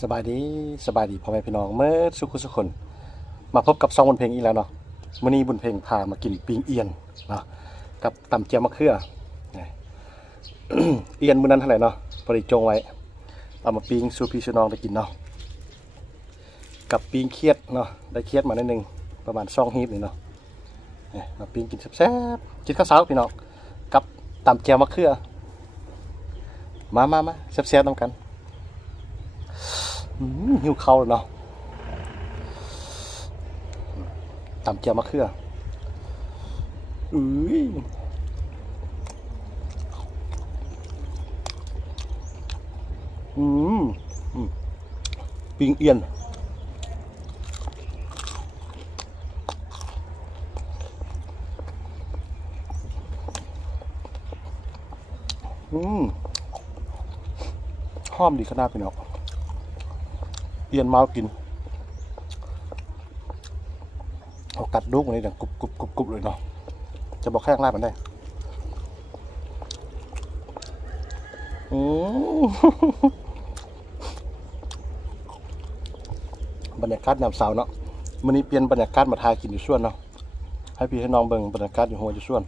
สบายดีสบายดีพ่อแม่พี่น้องเมื่อสุขคนมาพบกับซองบุญเพลงอีกแล้วเนาะมื้อนี้บุญเพลงพามากินปิ้งเอียนเนาะกับตำเจียวมะเขือ เอียนมื้อนั้นเท่าไหร่เนาะพอดีจงไว้เอามาปิ้งสู่พี่สู่น้องได้กินเนาะกับปิ้งเขียดเนาะได้เขียดมาหน่อยนึงประมาณ2ฮีบนี่เนาะมาปิ้งกินแซ่บๆกินข้าวเช้าพี่น้องกับตำเจียวมะเขือมาแซ่บๆนำกันหิวข้าวแล้วเนาะตำเจียวมะเขืออุ้ยอืมปิ้งเอียนหอมดีขนาดพี่น้องเอียนมากินเอากัดลูกมันนี่ดังกรุบเลยเนาะจะบอกแค่ข้างล่างมันได้บรรยากาศยามเช้าเนาะมื้อนี้เปลี่ยนบรรยากาศมาทายกินอยู่ส่วนเนาะให้พี่ให้น้องเบิ่งบรรยากาศอยู่หัวอยู่ส่วน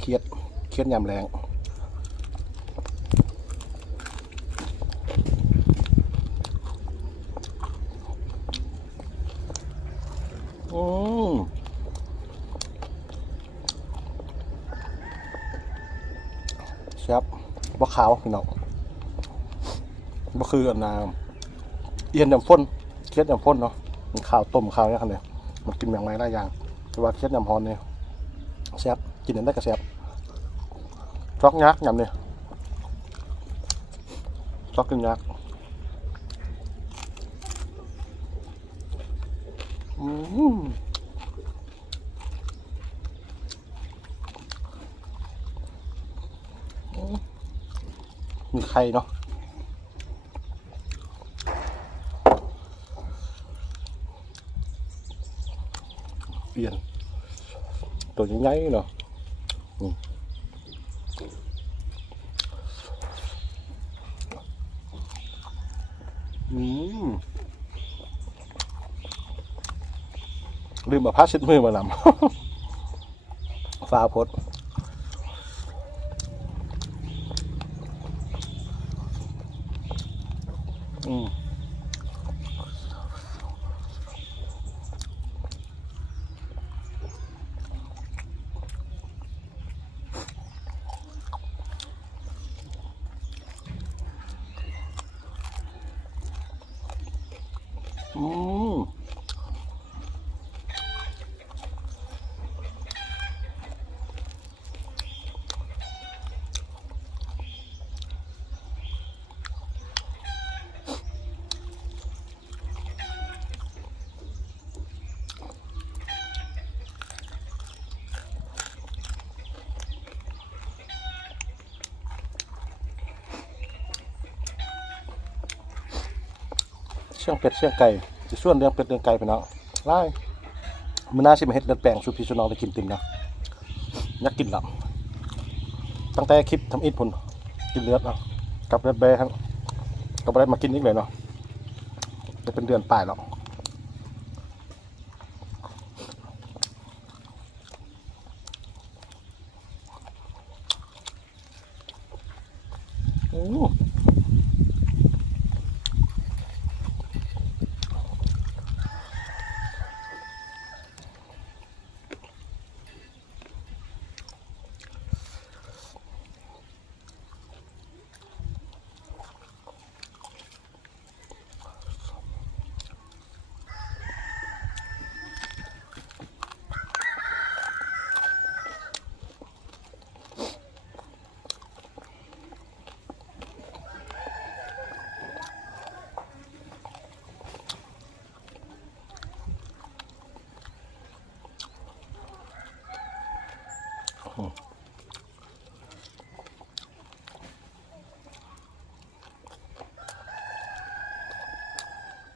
เครียดยามแรงแซ่บบะขาวพี่น้องบะคืออันนาเอียนยำพ่นเครียดยำพ่นเนาะมันข้าวต้มข้าวเนี่ยครับเนี่ยมันกินอย่างไรได้อย่างแต่ว่าเครียดยำฮอนเนี่ยแซ่บกินได้ก็แซ่บจอกยักษ์ยำเนี่ยจอกกินยักษ์มีไข่เนาะเปลี่ยนตัวใหญ่ๆเนาะลืมเอาผ้าเช็ดมือมานำ ฟ้าพดเชื่องเป็ดเชื่องไก่จะส่วนเรื่องเป็ดเรื่องไก่ไปเนาะไล่มันน่าสิมาเฮ็ดเลือดแปลงสูพี่สูน้องได้กินติ่งเนาะอยากกินหรอตั้งแต่คลิปทำอิฐพุ่นกินเลือดเนาะกับเลือดแบะครับก็ไม่ได้มากินอีกเลยเนาะจะเป็นเดือนปลายแล้ว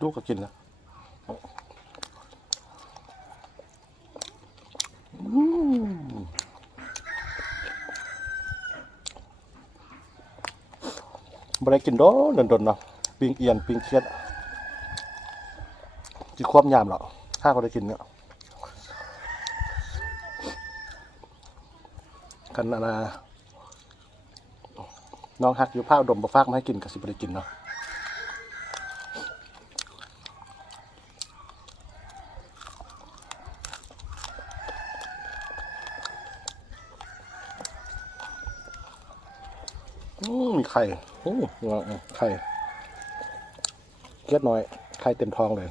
ลูกก็กินแล้วบ่ได้กินโดนเนาะปิ้งเอียนปิ้งเคียดจีควบยามหรอถ้าเขาได้กินเนี่ยกันอะไรน้องหักอยู่ผ้าดมบะฟากมาให้กินกับสิบได้กินเนาะมีไข่ไข่เล็กน้อยไข่เต็มท้องเลย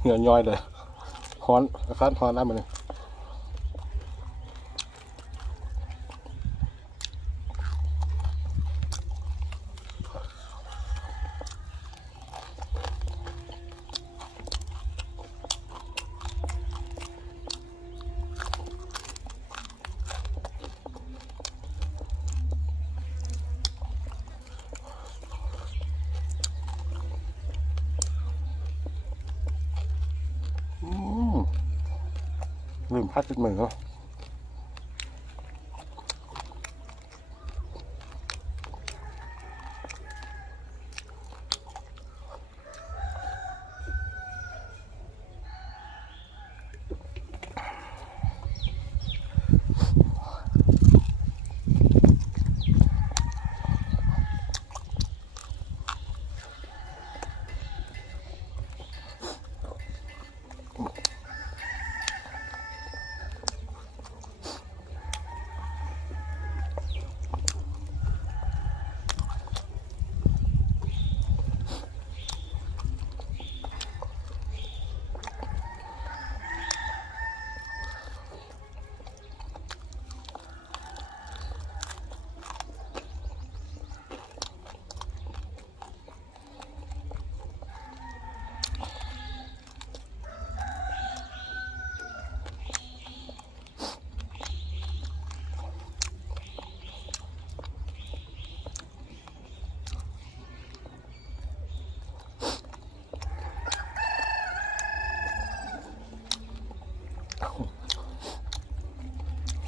เหงื่อย่อยเลยฮ้อนอาการฮ้อนน้ำมันเลยลืมพัดติดมือเขา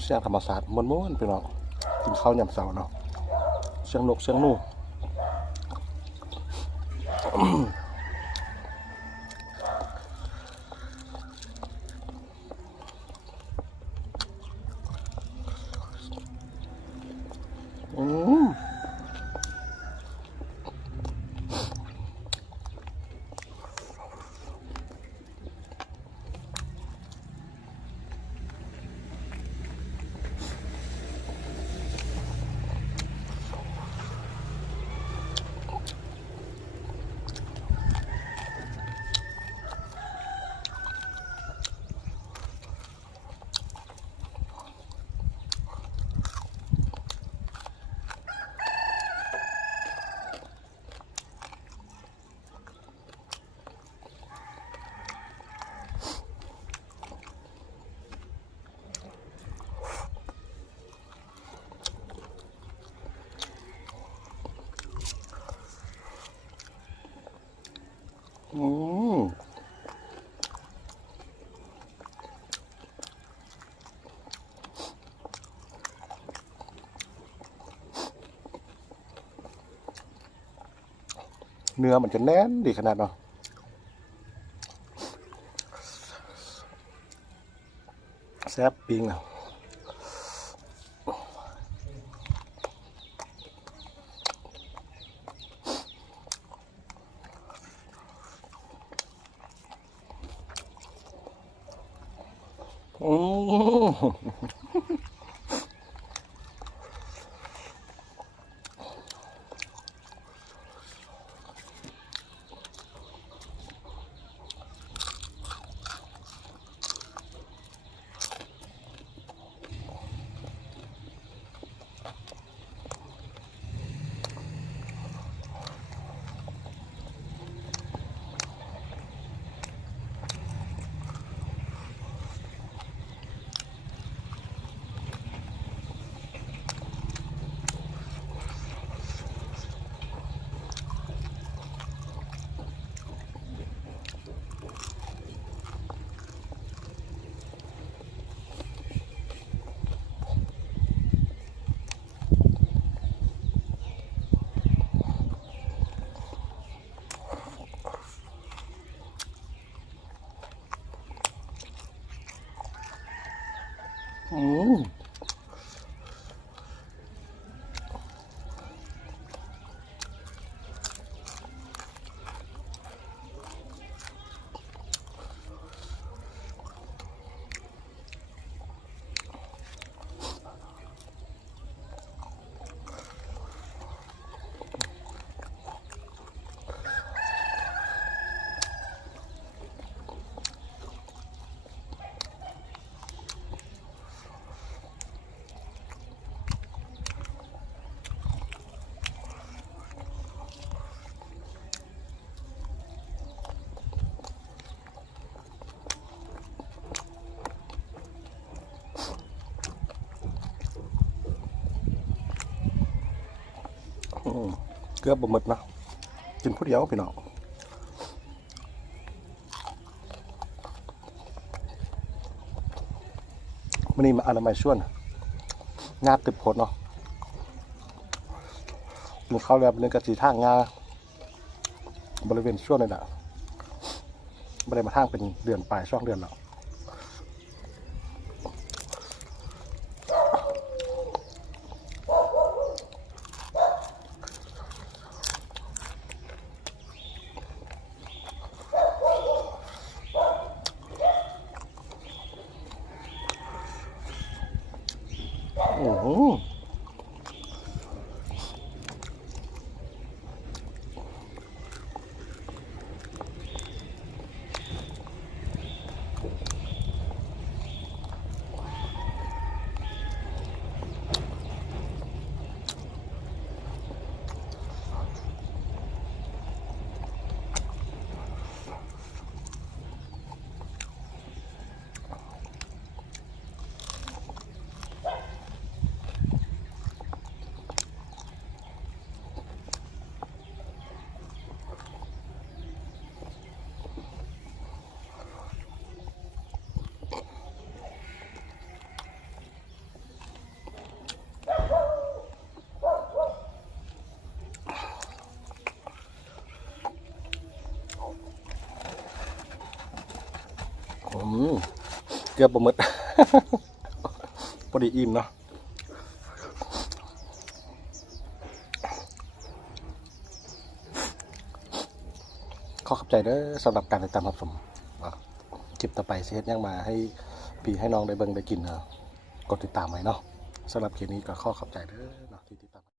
เสียงธรรมศาสตร์ม้วนๆไปเนาะกินข้าวยำเสาเนาะเสียงนกเสียงนู่ อืมเนื้อมันจะแน่นดีขนาดเนาะแซ่บปิ้งนะอืมอืมเกือบบะหมดนะกินผู้เดียวพี่น้องมันนี่มาอนามัยส่วนงาติดโพดเนาะกินข้าวแล้วเป็นกระสีทางงาบริเวณส่วนเลยนะไม่ได้มาทางเป็นเดือนปลายช่วงเดือนแล้วอือหืออืมเกือบบะหมด พอดีอิ่มเนาะขอขอบใจเด้อสำหรับการติดตามรับชมคลิปต่อไปสิเฮ็ดหยังมาให้พี่ให้น้องได้เบิ่งได้กินกดติดตามไว้เนาะสำหรับคลิปนี้ก็ขอขอบใจเด้อเนาะที่ติดตาม